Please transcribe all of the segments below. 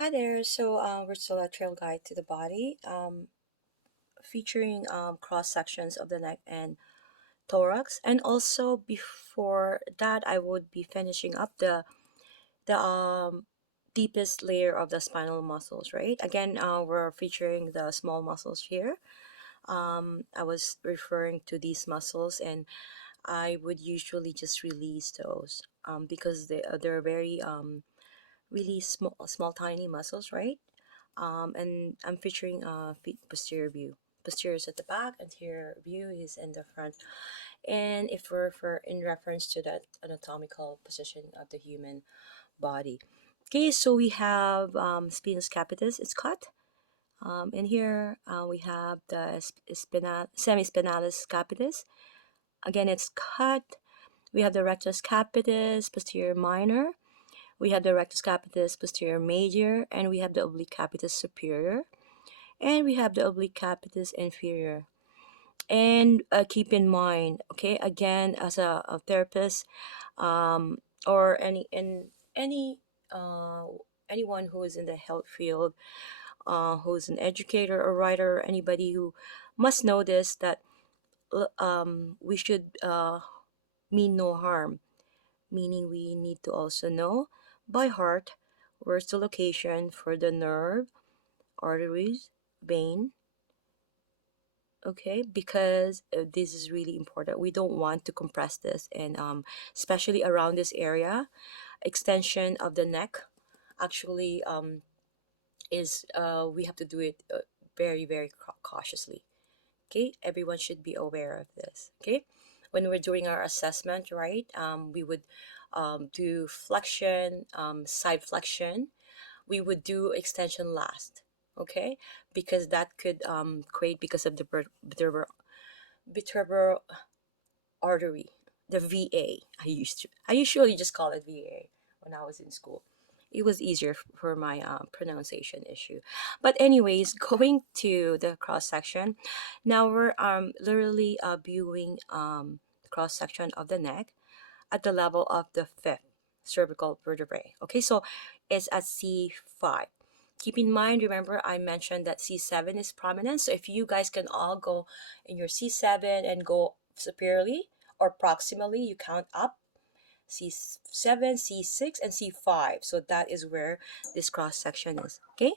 Hi there. We're still at Trailguide to the body, featuring cross sections of the neck and thorax, and also before that, I would be finishing up the deepest layer of the spinal muscles. Right. Again, we're featuring the small muscles here. I was referring to these muscles, and I would usually just release those because they're very really small, tiny muscles, right? And I'm featuring feet posterior view. Posterior is at the back, anterior view is in the front. And if we're for in reference to that anatomical position of the human body. Okay, so we have spinous capitis, it's cut. In here, we have the semispinalis capitis. Again, it's cut. We have the rectus capitis, posterior minor. We have the rectus capitis posterior major, and we have the oblique capitis superior, and we have the oblique capitis inferior. And keep in mind, okay, again, as a therapist, or any uh, anyone who is in the health field, who's an educator or writer, anybody who must know this, that we should mean no harm, meaning we need to also know by heart where's the location for the nerve, arteries, vein. Okay, because this is really important. We don't want to compress this, and especially around this area, extension of the neck actually is we have to do it very cautiously. Okay, everyone should be aware of this. Okay, when we're doing our assessment, right, we would do flexion, side flexion. We would do extension last. Okay, because that could create, because of the vertebral artery, the VA. I usually just call it VA when I was in school. It was easier for my pronunciation issue. But anyways, going to the cross section, now we're literally viewing cross section of the neck at the level of the fifth cervical vertebrae. Okay, so it's at C5. Keep in mind, remember I mentioned that C7 is prominent. So if you guys can all go in your C7 and go superiorly or proximally, you count up C7, C6, and C5. So that is where this cross section is. Okay,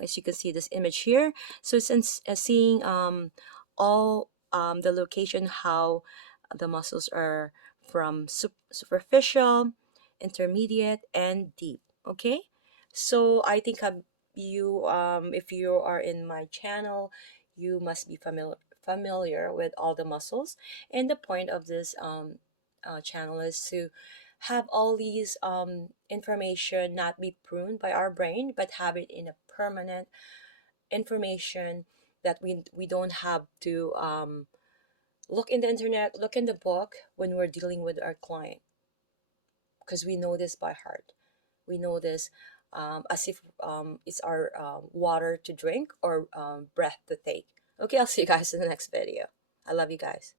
as you can see this image here. So since seeing all the location, how the muscles are from superficial, intermediate, and deep. Okay, so I think you if you are in my channel, you must be familiar with all the muscles, and the point of this channel is to have all these information not be pruned by our brain, but have it in a permanent information that we don't have to look in the internet, look in the book when we're dealing with our client, because we know this by heart. We know this as if it's our water to drink or breath to take. Okay, I'll see you guys in the next video. I love you guys.